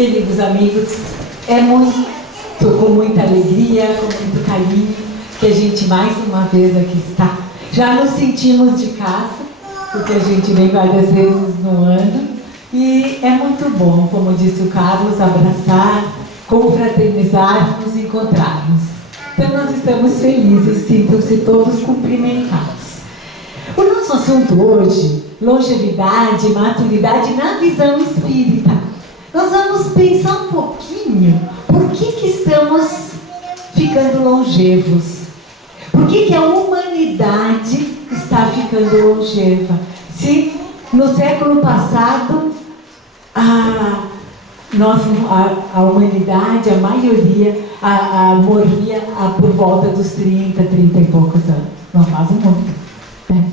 Queridos amigos, é com muita alegria, com muito carinho, que a gente mais uma vez aqui está. Já nos sentimos de casa, porque a gente vem várias vezes no ano, e é muito bom, como disse o Carlos, abraçar, confraternizar, nos encontrarmos. Então nós estamos felizes, sintam-se todos cumprimentados. O nosso assunto hoje, longevidade, maturidade na visão espírita. Nós vamos pensar um pouquinho por que estamos ficando longevos. Por que a humanidade está ficando longeva? Se no século passado a humanidade, a maioria, morria por volta dos 30 e poucos anos. Não faz muito, né?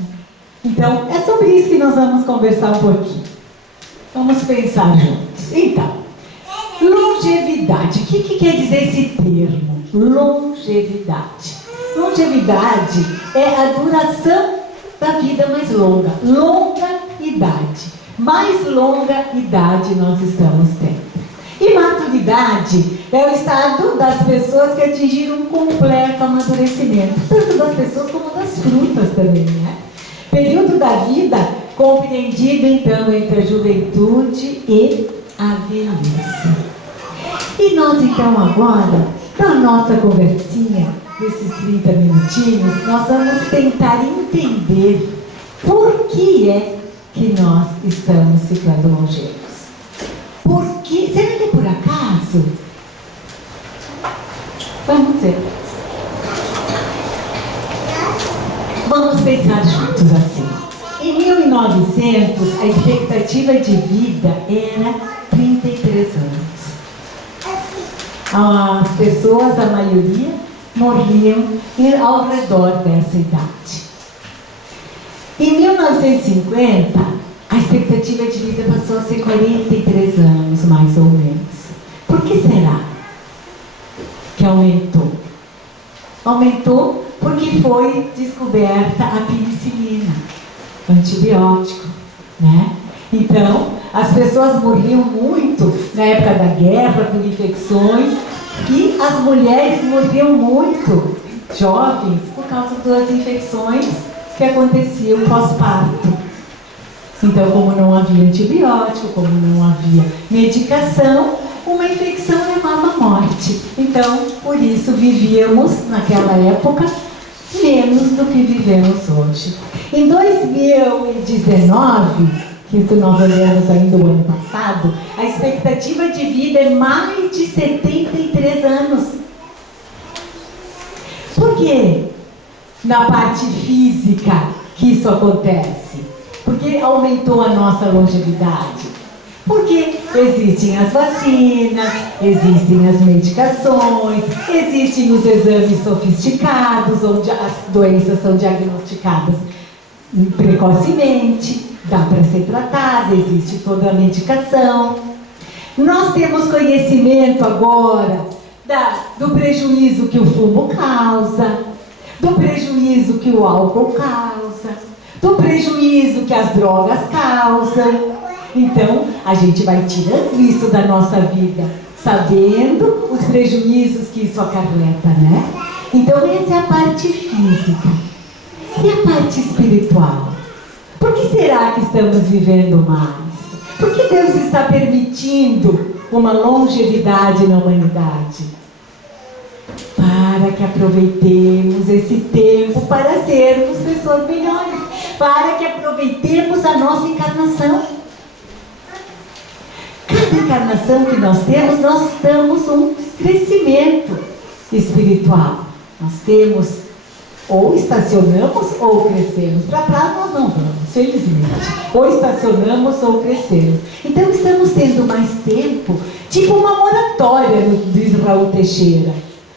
Então, é sobre isso que nós vamos conversar um pouquinho. Vamos pensar juntos. Então, longevidade. O que quer dizer esse termo? Longevidade. Longevidade é a duração da vida mais longa. Longa idade. Mais longa idade nós estamos tendo. E maturidade é o estado das pessoas que atingiram um completo amadurecimento. Tanto das pessoas como das frutas também, né? Período da vida compreendido, então, entre a juventude e a velhice. E nós, então, agora, na nossa conversinha, desses 30 minutinhos, nós vamos tentar entender por que é que nós estamos ficando longevos. Por que? Será que é por acaso? Vamos ver. Vamos pensar juntos assim. Em 1900, a expectativa de vida era 33 anos. As pessoas, a maioria, morriam ao redor dessa idade. Em 1950, a expectativa de vida passou a ser 43 anos, mais ou menos. Por que será que aumentou? Aumentou porque foi descoberta a penicilina, antibiótico, né? Então, as pessoas morriam muito na época da guerra por infecções e as mulheres morriam muito jovens por causa das infecções que aconteciam pós-parto. Então, como não havia antibiótico, como não havia medicação, uma infecção levava à morte. Então, por isso vivíamos naquela época menos do que vivemos hoje. Em 2019, que nós olhamos ainda o ano passado, a expectativa de vida é mais de 73 anos. Por quê? Na parte física que isso acontece? Porque aumentou a nossa longevidade? Porque existem as vacinas, existem as medicações, existem os exames sofisticados, onde as doenças são diagnosticadas precocemente, dá para ser tratada, existe toda a medicação. Nós temos conhecimento agora do prejuízo que o fumo causa, do prejuízo que o álcool causa, do prejuízo que as drogas causam. Então, a gente vai tirando isso da nossa vida, sabendo os prejuízos que isso acarreta, né? Então, essa é a parte física. E a parte espiritual? Por que será que estamos vivendo mais? Por que Deus está permitindo uma longevidade na humanidade? Para que aproveitemos esse tempo para sermos pessoas melhores. Para que aproveitemos a nossa encarnação. Cada encarnação que nós damos um crescimento espiritual. Nós temos, ou estacionamos ou crescemos. Para trás nós não vamos, felizmente. Ou estacionamos ou crescemos. Então estamos tendo mais tempo, tipo uma moratória, diz Raul Teixeira.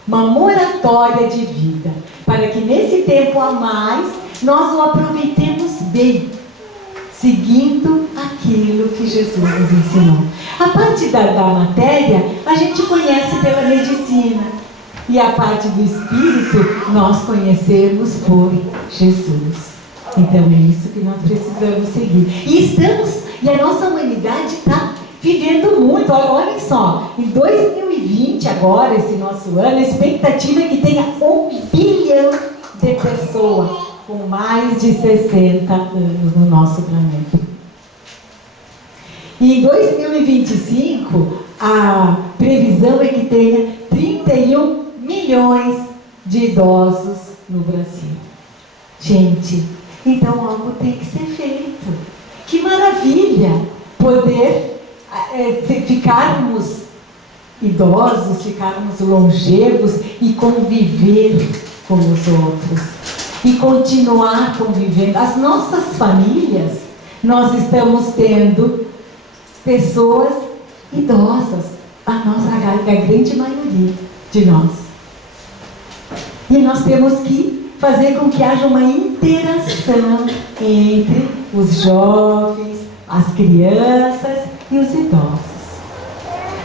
Uma moratória de vida. Para que nesse tempo a mais, nós o aproveitemos bem. Seguindo aquilo que Jesus nos ensinou. A parte da matéria, a gente conhece pela medicina. E a parte do espírito, nós conhecemos por Jesus. Então é isso que nós precisamos seguir. E a nossa humanidade está vivendo muito. Olhem só, em 2020 agora, esse nosso ano, a expectativa é que tenha 1 bilhão de pessoas com mais de 60 anos no nosso planeta. E em 2025, a previsão é que tenha 31 milhões de idosos no Brasil. Gente, então algo tem que ser feito. Que maravilha poder ficarmos idosos, ficarmos longevos e conviver com os outros. E continuar convivendo. As nossas famílias, nós estamos tendo pessoas idosas, a grande maioria de nós. E nós temos que fazer com que haja uma interação entre os jovens, as crianças e os idosos.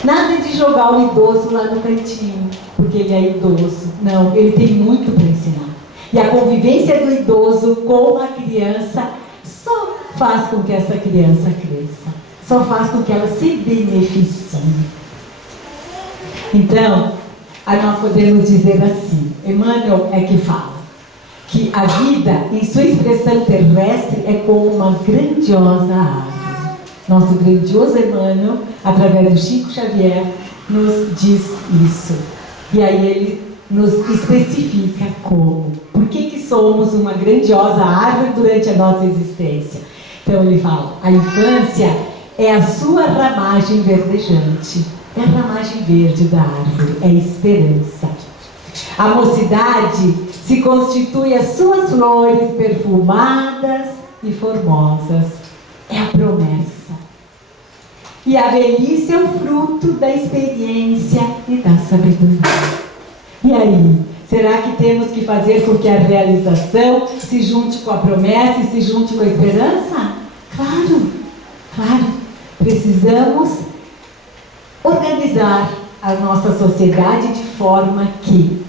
Nada de jogar o idoso lá no cantinho, porque ele é idoso. Não, ele tem muito para ensinar. E a convivência do idoso com a criança só faz com que essa criança cresça. Só faz com que ela se beneficie. Então, nós podemos dizer assim, Emmanuel é que fala, que a vida, em sua expressão terrestre, é como uma grandiosa árvore. Nosso grandioso Emmanuel, através do Chico Xavier, nos diz isso. E aí ele nos especifica como. Por que somos uma grandiosa árvore durante a nossa existência? Então ele fala, a infância é a sua ramagem verdejante. É a ramagem verde da árvore, é a esperança. A mocidade se constitui as suas flores perfumadas e formosas. É a promessa. E a velhice é o fruto da experiência e da sabedoria. E aí, será que temos que fazer com que a realização se junte com a promessa e se junte com a esperança? Claro, claro. Precisamos organizar a nossa sociedade de forma que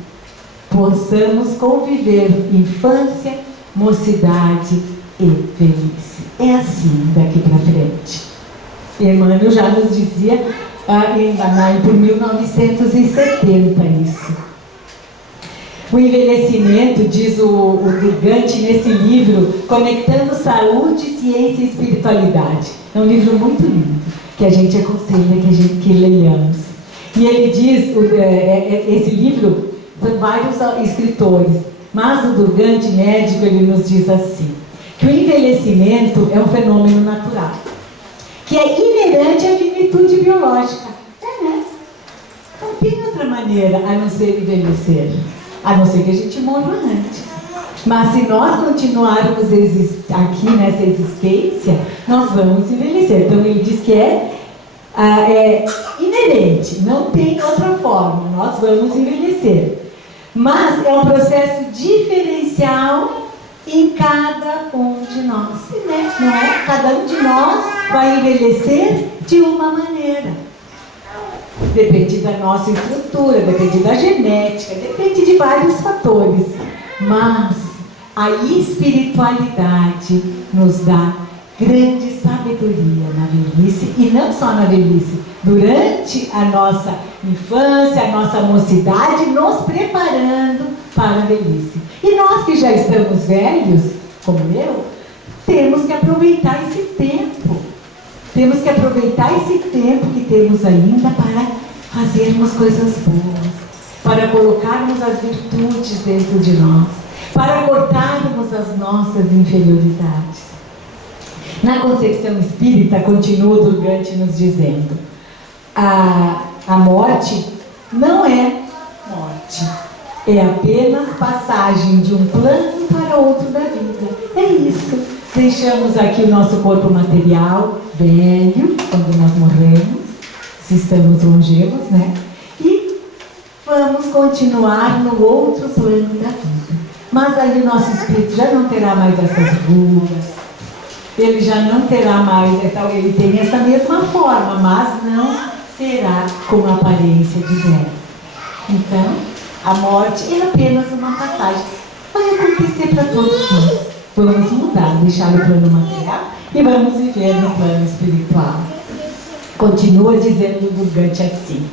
possamos conviver infância, mocidade e velhice. É assim daqui para frente. Emmanuel já nos dizia por 1970 isso. O envelhecimento, diz o Durgante nesse livro, Conectando Saúde, Ciência e Espiritualidade. É um livro muito lindo, que a gente aconselha que leiamos. E ele diz, esse livro, são vários escritores, mas o Durgante, médico, ele nos diz assim, que o envelhecimento é um fenômeno natural, que é inerente à finitude biológica. Né? Não tem outra maneira a não ser envelhecer, a não ser que a gente morra antes. Mas se nós continuarmos aqui nessa existência, nós vamos envelhecer. Então ele diz que é inerente, não tem outra forma, nós vamos envelhecer. Mas é um processo diferencial em cada um de nós, né? Não é? Cada um de nós vai envelhecer de uma maneira. Depende da nossa estrutura, depende da genética, depende de vários fatores. Mas a espiritualidade nos dá grande sabedoria na velhice, e não só na velhice, durante a nossa infância, a nossa mocidade, nos preparando para a velhice. E nós que já estamos velhos, como eu, temos que aproveitar esse tempo. Temos que aproveitar esse tempo que temos ainda para fazermos coisas boas, para colocarmos as virtudes dentro de nós, para cortarmos as nossas inferioridades. Na concepção espírita, continua o Durgante nos dizendo, a morte não é morte, é apenas passagem de um plano para outro da vida. É isso. Deixamos aqui o nosso corpo material, velho, quando nós morremos, se estamos longevos, né? E vamos continuar no outro plano da vida. Mas aí o nosso espírito já não terá mais essas rugas, ele já não terá mais, ele tem essa mesma forma, mas não será com aparência de velho. Então, a morte é apenas uma passagem. Vai acontecer para todos nós. Vamos mudar, deixar o plano material e vamos viver no plano espiritual. Continua dizendo Durgante assim,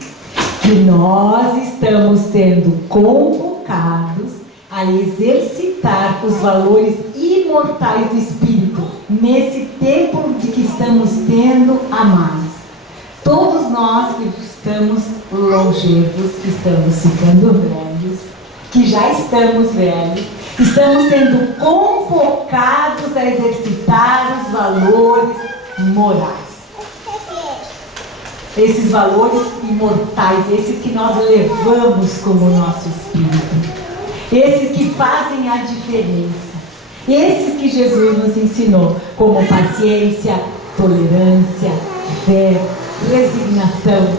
que nós estamos sendo convocados a exercitar os valores imortais do Espírito nesse tempo de que estamos tendo a mais. Todos nós que estamos longevos, que estamos ficando velhos, que já estamos velhos, estamos sendo convocados a exercitar os valores morais. Esses valores imortais, esses que nós levamos como nosso espírito, esses que fazem a diferença, esses que Jesus nos ensinou, como paciência, tolerância, fé, resignação,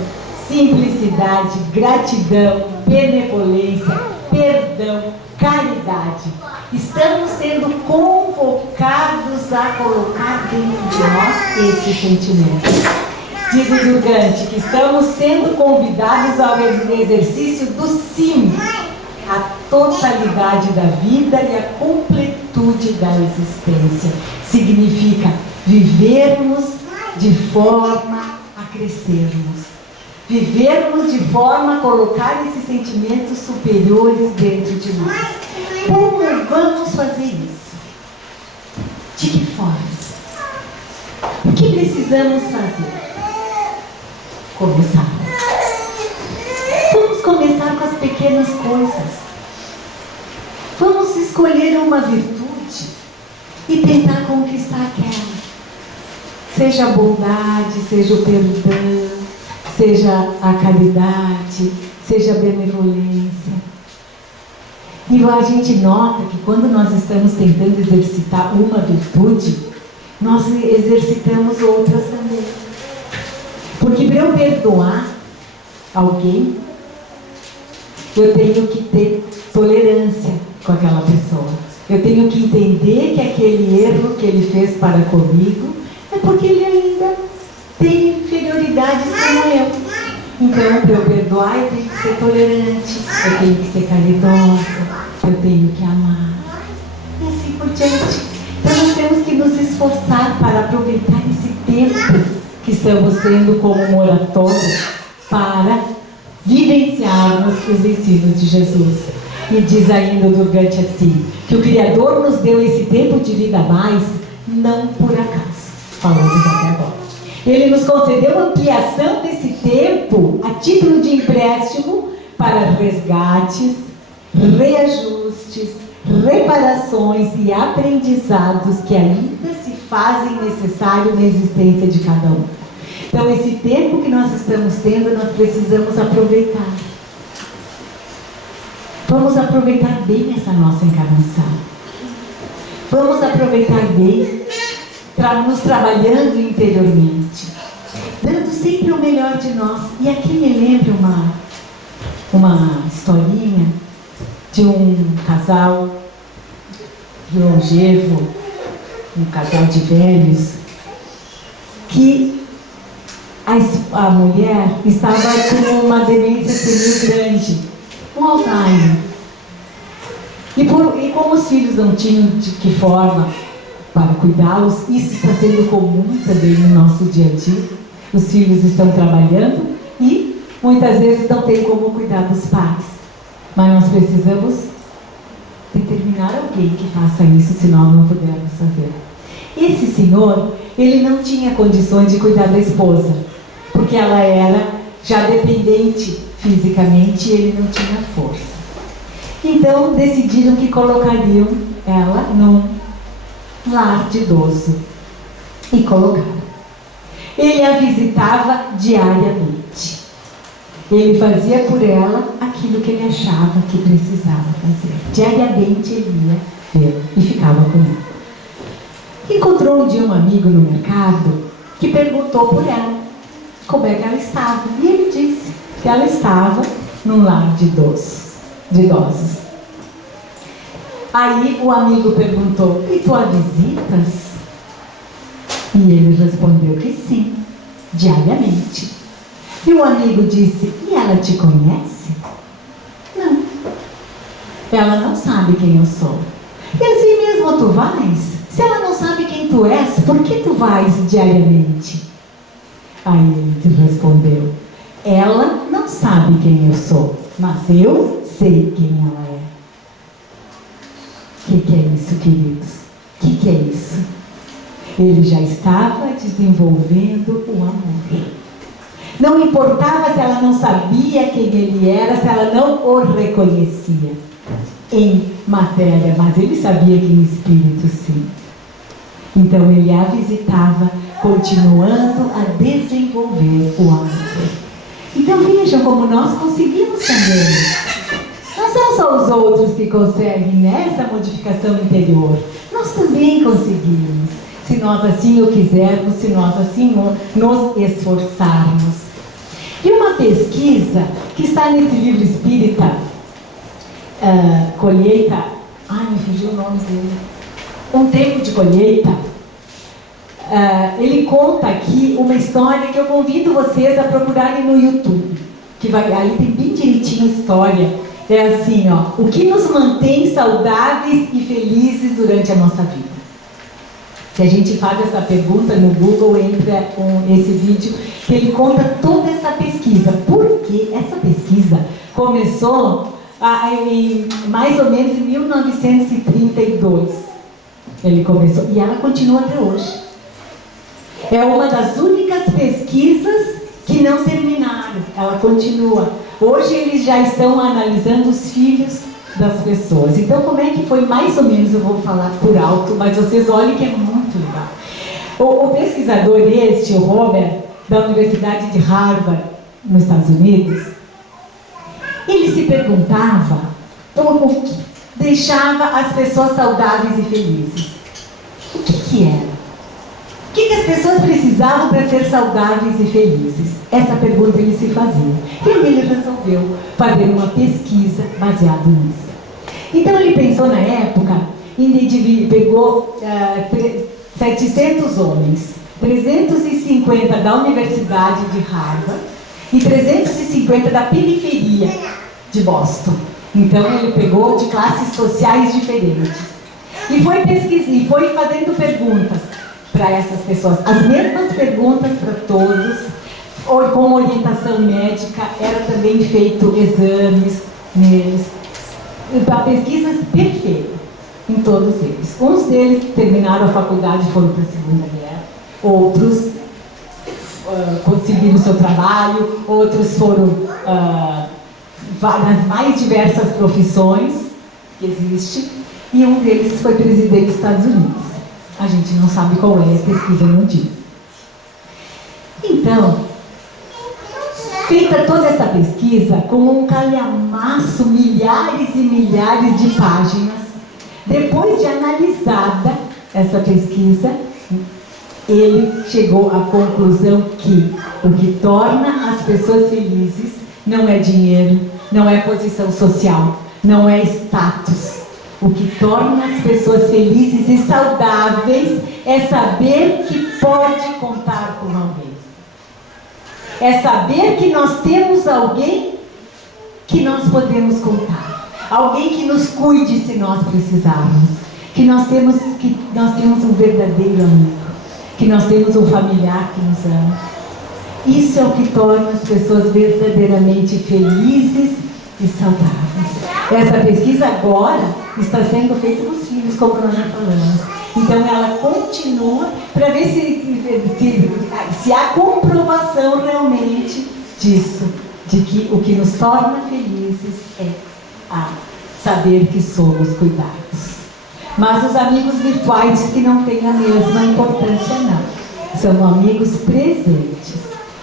simplicidade, gratidão, benevolência, perdão, caridade. Estamos sendo convocados a colocar dentro de nós esses sentimentos. Diz o Durgante que estamos sendo convidados ao exercício do sim, a totalidade da vida e a completude da existência. Significa vivermos de forma a crescermos. Vivermos de forma a colocar esses sentimentos superiores dentro de nós. Como vamos fazer isso? De que forma? O que precisamos fazer? Começar. Vamos começar com as pequenas coisas. Vamos escolher uma virtude e tentar conquistar aquela. Seja a bondade, seja o perdão, seja a caridade, seja a benevolência. E a gente nota que quando nós estamos tentando exercitar uma virtude, nós exercitamos outras também. Porque para eu perdoar alguém, eu tenho que ter tolerância com aquela pessoa. Eu tenho que entender que aquele erro que ele fez para comigo é porque ele ainda tem inferioridades como eu. Então, para eu perdoar, eu tenho que ser tolerante, eu tenho que ser caridosa, eu tenho que amar. E assim por diante. Então, nós temos que nos esforçar para aproveitar esse tempo que estamos tendo como moratório para vivenciarmos os ensinos de Jesus. E diz ainda o Durgante assim, que o Criador nos deu esse tempo de vida a mais, não por acaso. Falamos até agora. Ele nos concedeu ampliação desse tempo a título de empréstimo para resgates, reajustes, reparações e aprendizados que ainda se fazem necessário na existência de cada um. Então, esse tempo que nós estamos tendo, nós precisamos aproveitar. Vamos aproveitar bem essa nossa encarnação. Vamos aproveitar bem, nos trabalhando interiormente, dando sempre o melhor de nós. E aqui me lembra uma historinha de um casal longevo, um casal de velhos, que a mulher estava com uma demência senil grande, um Alzheimer. E como os filhos não tinham de que forma para cuidá-los, isso está sendo comum também no nosso dia a dia. Os filhos estão trabalhando e muitas vezes não tem como cuidar dos pais. Mas nós precisamos determinar alguém que faça isso, se nós não pudermos fazer. Esse senhor, ele não tinha condições de cuidar da esposa, porque ela era já dependente fisicamente e ele não tinha força. Então decidiram que colocariam ela num lar de idoso. E colocaram. Ele a visitava diariamente. Ele fazia por ela aquilo que ele achava que precisava fazer. Diariamente ele ia ver e ficava com ela. Encontrou um dia um amigo no mercado que perguntou por ela como é que ela estava. E ele disse que ela estava num lar de idosos. Aí o amigo perguntou, e tu a visitas? E ele respondeu que sim, diariamente. E o amigo disse, e ela te conhece? Não. Ela não sabe quem eu sou. E assim mesmo tu vais? Se ela não sabe quem tu és, por que tu vais diariamente? Aí ele respondeu: ela não sabe quem eu sou, mas eu sei quem ela é. O que é isso, queridos? O que é isso? Ele já estava desenvolvendo o amor. Não importava se ela não sabia quem ele era, se ela não o reconhecia em matéria, mas ele sabia que em espírito sim. Então ele a visitava, continuando a desenvolver o amor. Então vejam como nós conseguimos também. Não são só os outros que conseguem essa modificação interior. Nós também conseguimos, se nós assim o quisermos, se nós assim nos esforçarmos. E uma pesquisa que está nesse livro espírita, Colheita, me fugiu o nome dele, Um Tempo de Colheita, ele conta aqui uma história que eu convido vocês a procurarem no YouTube, que vai, aí tem bem direitinho a história. É assim, ó, o que nos mantém saudáveis e felizes durante a nossa vida? Se a gente faz essa pergunta no Google, entra com esse vídeo, que ele conta toda essa pesquisa. Porque essa pesquisa começou em mais ou menos em 1932. Ele começou, e ela continua até hoje. É uma das únicas pesquisas que não terminaram. Ela continua. Hoje eles já estão analisando os filhos das pessoas. Então, como é que foi mais ou menos, eu vou falar por alto, mas vocês olhem que é muito legal. O pesquisador o Robert, da Universidade de Harvard, nos Estados Unidos, ele se perguntava o que deixava as pessoas saudáveis e felizes. O que era? O que as pessoas precisavam para ser saudáveis e felizes? Essa pergunta ele se fazia. E ele resolveu fazer uma pesquisa baseada nisso. Então ele pensou na época, pegou 700 homens, 350 da Universidade de Harvard e 350 da periferia de Boston. Então ele pegou de classes sociais diferentes. E foi pesquisando, e foi fazendo perguntas para essas pessoas. As mesmas perguntas para todos, com orientação médica, era também feito exames neles, para pesquisas perfeitas em todos eles. Uns deles terminaram a faculdade e foram para a Segunda Guerra, outros conseguiram seu trabalho, outros foram nas mais diversas profissões que existem, e um deles foi presidente dos Estados Unidos. A gente não sabe qual é, a pesquisa não diz. Então, feita toda essa pesquisa, com um calhamaço, milhares e milhares de páginas, depois de analisada essa pesquisa, ele chegou à conclusão que o que torna as pessoas felizes não é dinheiro, não é posição social, não é status. O que torna as pessoas felizes e saudáveis é saber que pode contar com alguém. É saber que nós temos alguém que nós podemos contar. Alguém que nos cuide se nós precisarmos. Que nós temos um verdadeiro amigo. Que nós temos um familiar que nos ama. Isso é o que torna as pessoas verdadeiramente felizes e saudáveis. Essa pesquisa agora está sendo feita nos filhos, como nós já falamos. Então ela continua para ver se há comprovação realmente disso, de que o que nos torna felizes é saber que somos cuidados. Mas os amigos virtuais que não têm a mesma importância não. São amigos presentes.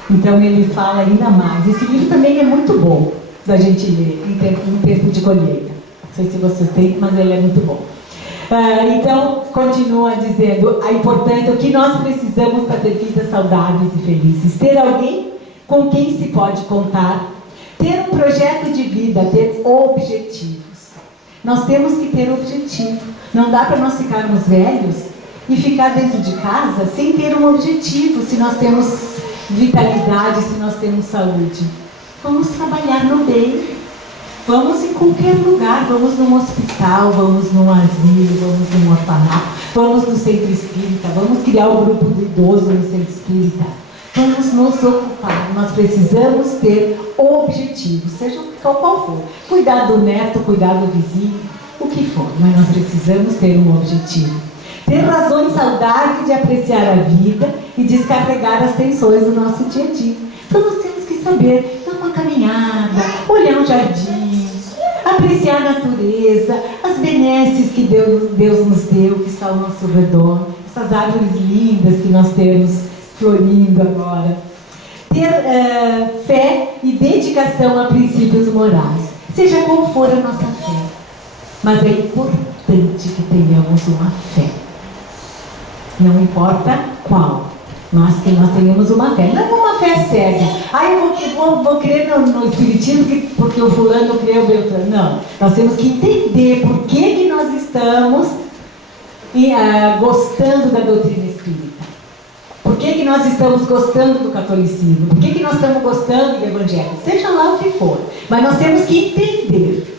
Então ele fala ainda mais. Esse livro também é muito bom da gente ler, Um Tempo de Colheita. Não sei se vocês têm, mas ele é muito bom. Então, continua dizendo a importância, o que nós precisamos para ter vidas saudáveis e felizes. Ter alguém com quem se pode contar. Ter um projeto de vida, ter objetivos. Nós temos que ter objetivo. Não dá para nós ficarmos velhos e ficar dentro de casa sem ter um objetivo, se nós temos vitalidade, se nós temos saúde. Vamos trabalhar no bem. Vamos em qualquer lugar, vamos num hospital, vamos num asilo, vamos num orfanato, vamos no centro espírita, vamos criar um grupo do idoso no centro espírita. Vamos nos ocupar. Nós precisamos ter objetivos, seja qual for. Cuidar do neto, cuidar do vizinho, o que for. Mas nós precisamos ter um objetivo. Ter razões saudáveis de apreciar a vida e descarregar as tensões do nosso dia a dia. Então nós temos que saber dar uma caminhada, olhar um jardim, apreciar a natureza, as benesses que Deus nos deu, que está ao nosso redor, essas árvores lindas que nós temos florindo agora. Ter fé e dedicação a princípios morais, seja qual for a nossa fé. Mas é importante que tenhamos uma fé. Não importa qual, mas que nós tenhamos uma fé. Não uma fé cega. Eu vou crer no Espiritismo porque o fulano crê o Beltrano. Não. Nós temos que entender por que nós estamos gostando da doutrina espírita. Por que nós estamos gostando do catolicismo? Por que nós estamos gostando do evangelho? Seja lá o que for. Mas nós temos que entender.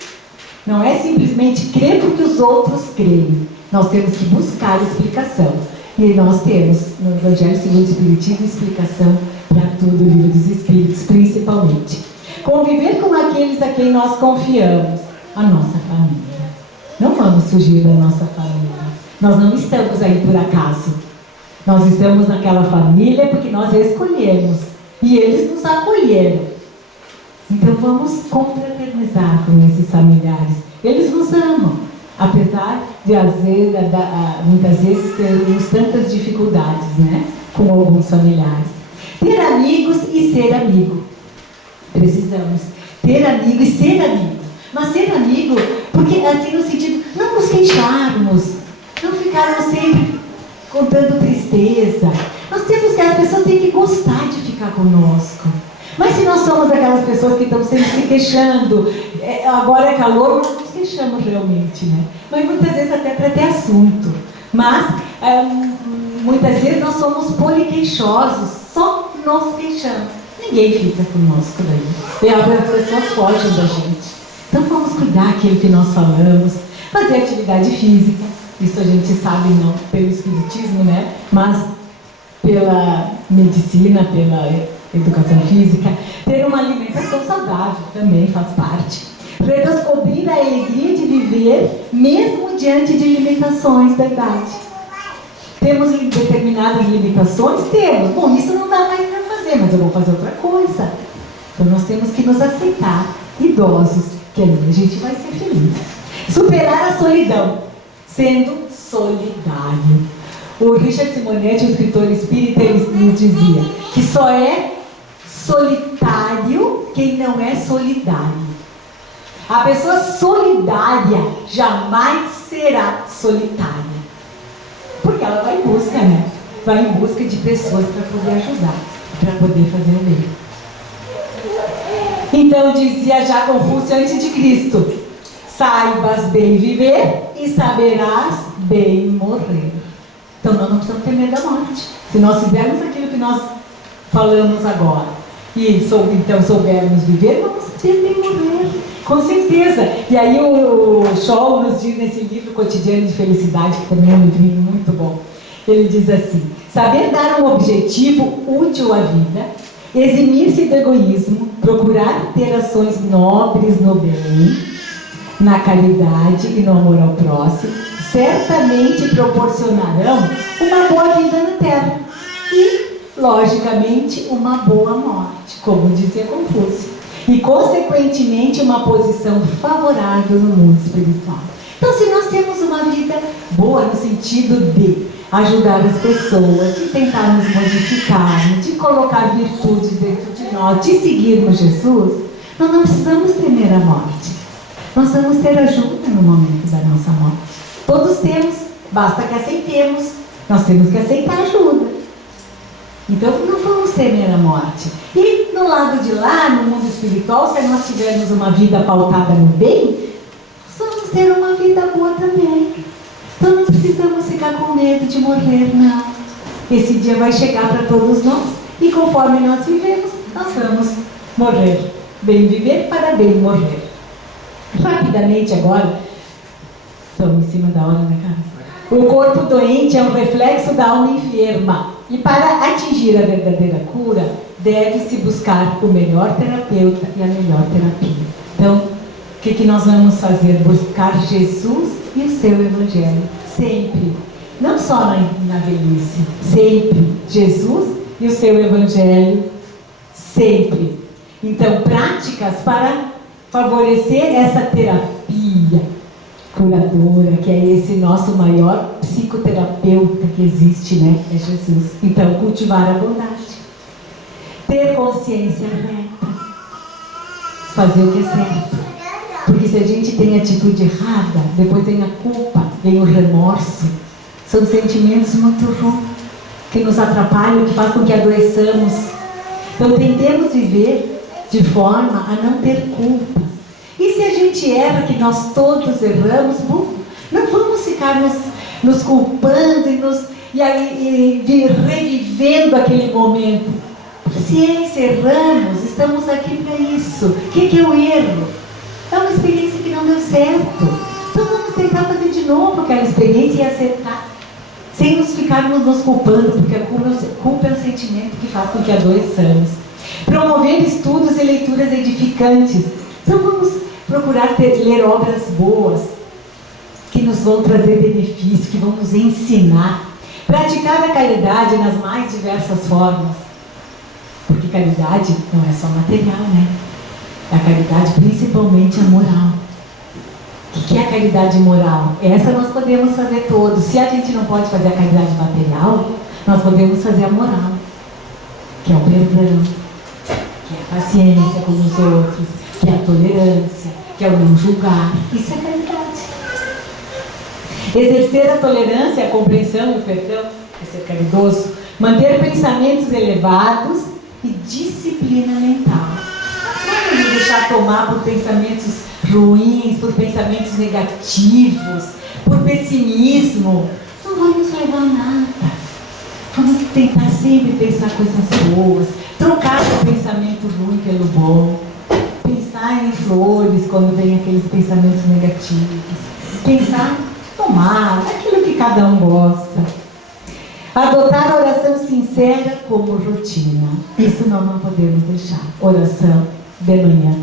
Não é simplesmente crer porque os outros creem. Nós temos que buscar explicação. E nós temos, no Evangelho segundo o Espiritismo, explicação para tudo, o Livro dos Espíritos, principalmente. Conviver com aqueles a quem nós confiamos, a nossa família. Não vamos fugir da nossa família. Nós não estamos aí por acaso. Nós estamos naquela família porque nós escolhemos. E eles nos acolheram. Então vamos confraternizar com esses familiares. Eles nos amam. Apesar de, muitas vezes, termos tantas dificuldades, né? Com alguns familiares. Ter amigos e ser amigo. Precisamos ter amigo e ser amigo. Mas ser amigo, porque assim no sentido, não nos queixarmos, não ficarmos sempre contando tristeza. Nós temos que, as pessoas têm que gostar de ficar conosco. Mas se nós somos aquelas pessoas que estão sempre se queixando, agora é calor, nós nos queixamos realmente, né? Mas muitas vezes até para ter assunto. Mas muitas vezes nós somos poliqueixosos, só nos queixamos. Ninguém fica conosco daí. E as pessoas fogem da gente. Então vamos cuidar daquilo que nós falamos, fazer atividade física. Isso a gente sabe não pelo espiritismo, né? Mas pela medicina, pela educação física, ter uma alimentação saudável também faz parte. Redescobrir a alegria de viver, mesmo diante de limitações da idade. Temos determinadas limitações? Temos. Bom, isso não dá mais para fazer, mas eu vou fazer outra coisa. Então nós temos que nos aceitar idosos, que ali a gente vai ser feliz. Superar a solidão, sendo solidário. O Richard Simonetti, o escritor espírita, ele nos dizia que só é solitário quem não é solidário. A pessoa solidária jamais será solitária. Porque ela vai em busca, né? Vai em busca de pessoas para poder ajudar, para poder fazer o bem. Então dizia já Confúcio antes de Cristo: saibas bem viver e saberás bem morrer. Então nós não precisamos ter medo da morte. Se nós fizermos aquilo que nós falamos agora e então soubermos viver, vamos ter bem morrer, com certeza. E aí o Scholl nos diz nesse livro Cotidiano de Felicidade, que também é um livro muito bom, ele diz assim: saber dar um objetivo útil à vida, eximir-se do egoísmo, procurar ter ações nobres no bem, na caridade e no amor ao próximo, certamente proporcionarão uma boa vida na Terra e, logicamente, uma boa morte, como dizia Confúcio, e, consequentemente, uma posição favorável no mundo espiritual. Então, se nós temos uma vida boa no sentido de ajudar as pessoas, de tentar nos modificar, de colocar virtudes dentro de nós, de seguirmos Jesus, nós não precisamos temer a morte. Nós vamos ter ajuda no momento da nossa morte. Todos temos, basta que aceitemos. Nós temos que aceitar ajuda. Então não vamos temer a morte. E no lado de lá, no mundo espiritual, se nós tivermos uma vida pautada no bem, nós vamos ter uma vida boa também. Então não precisamos ficar com medo de morrer, não. Esse dia vai chegar para todos nós. E conforme nós vivemos, nós vamos morrer. Bem viver para bem morrer. Rapidamente agora, estamos em cima da hora, né, cara? O corpo doente é um reflexo da alma enferma. E para atingir a verdadeira cura, deve-se buscar o melhor terapeuta e a melhor terapia. Então, o que nós vamos fazer? Buscar Jesus e o seu Evangelho. Sempre. Não só na velhice. Sempre. Jesus e o seu Evangelho. Sempre. Então, práticas para favorecer essa terapia curadora, que é esse nosso maior psicoterapeuta que existe, né? É Jesus. Então, cultivar a bondade. Ter consciência reta. Fazer o que é certo. Porque se a gente tem atitude errada, depois vem a culpa, vem o remorso. São sentimentos muito ruins, que nos atrapalham, que fazem com que adoeçamos. Então, tentemos viver de forma a não ter culpas. E se a gente erra, que nós todos erramos, não vamos ficar nos culpando e revivendo aquele momento. Se erramos, estamos aqui para isso. O que é o erro? É uma experiência que não deu certo. Então vamos tentar fazer de novo aquela experiência e acertar. Sem nos ficarmos nos culpando, porque a culpa é um sentimento que faz com que adoeçamos. Promovendo estudos e leituras edificantes. Então vamos procurar ler obras boas, que nos vão trazer benefício, que vão nos ensinar. Praticar a caridade nas mais diversas formas. Porque caridade não é só material, né? A caridade principalmente a moral. O que é a caridade moral? Essa nós podemos fazer todos. Se a gente não pode fazer a caridade material, nós podemos fazer a moral, que é o perdão, que é a paciência com os outros, que é a tolerância, que é o não julgar. Isso é caridade. Exercer a tolerância, a compreensão e o perdão é ser caridoso. Manter pensamentos elevados e disciplina mental. Não nos deixar tomar por pensamentos ruins, por pensamentos negativos, por pessimismo. Não vai nos levar a nada. Vamos tentar sempre pensar coisas boas, trocar o pensamento ruim pelo bom, pensar em flores quando vem aqueles pensamentos negativos, pensar, tomar aquilo que cada um gosta. Adotar a oração sincera como rotina. Isso nós não podemos deixar. Oração de manhã,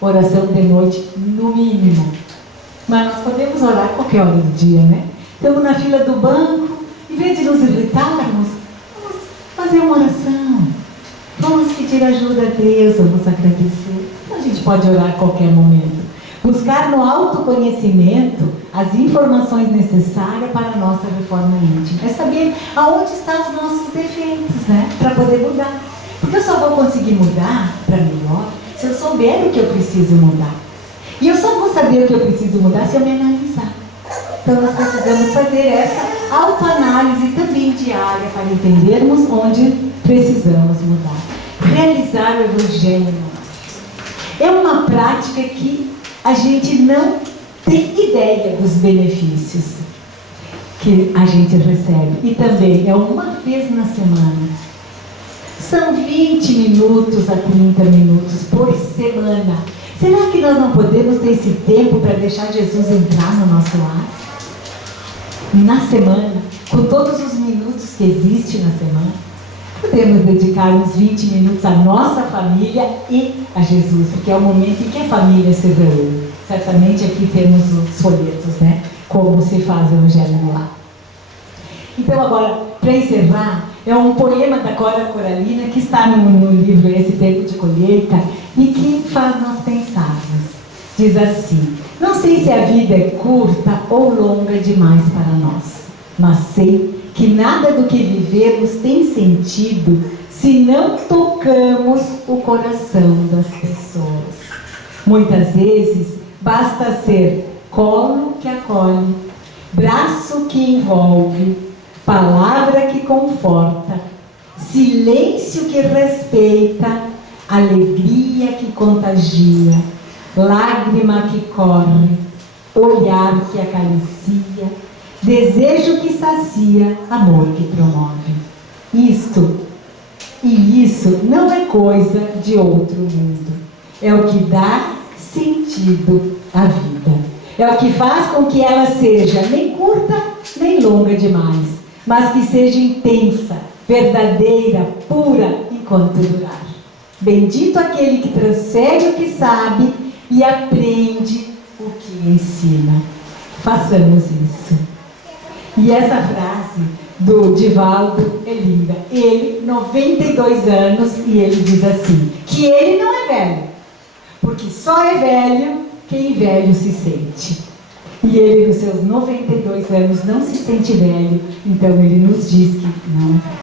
oração de noite, no mínimo. Mas nós podemos orar qualquer hora do dia, né? Estamos na fila do banco, em vez de nos irritarmos, vamos fazer uma oração. Vamos pedir ajuda a Deus, vamos agradecer. Então a gente pode orar a qualquer momento. Buscar no autoconhecimento as informações necessárias para a nossa reforma íntima. É saber aonde estão os nossos defeitos, né? Para poder mudar. Porque eu só vou conseguir mudar para melhor se eu souber o que eu preciso mudar. E eu só vou saber o que eu preciso mudar se eu me analisar. Então nós precisamos fazer essa autoanálise também diária para entendermos onde precisamos mudar. Realizar o Evangelho é uma prática que a gente não tem ideia dos benefícios que a gente recebe. E também é uma vez na semana. São 20 minutos a 30 minutos por semana. Será que nós não podemos ter esse tempo para deixar Jesus entrar no nosso lar? Na semana, com todos os minutos que existem na semana, podemos dedicar uns 20 minutos à nossa família e a Jesus, porque é o momento em que a família se reúne. Certamente aqui temos os folhetos, né? Como se faz o Evangelho no lar. Então agora, para encerrar, é um poema da Cora Coralina que está no livro Esse Tempo de Colheita e que faz nós pensarmos. Diz assim: não sei se a vida é curta ou longa demais para nós, mas sei que nada do que vivemos tem sentido se não tocamos o coração das pessoas. Muitas vezes basta ser colo que acolhe, braço que envolve, palavra que conforta, silêncio que respeita, alegria que contagia, lágrima que corre, olhar que acaricia, desejo que sacia, amor que promove. Isso não é coisa de outro mundo. É o que dá sentido à vida. É o que faz com que ela seja nem curta, nem longa demais, mas que seja intensa, verdadeira, pura, enquanto durar. Bendito aquele que transfere o que sabe e aprende o que ensina. Façamos isso. E essa frase do Divaldo é linda. Ele, 92 anos, e ele diz assim, que ele não é velho, porque só é velho quem velho se sente. E ele, nos seus 92 anos, não se sente velho, então ele nos diz que não é velho.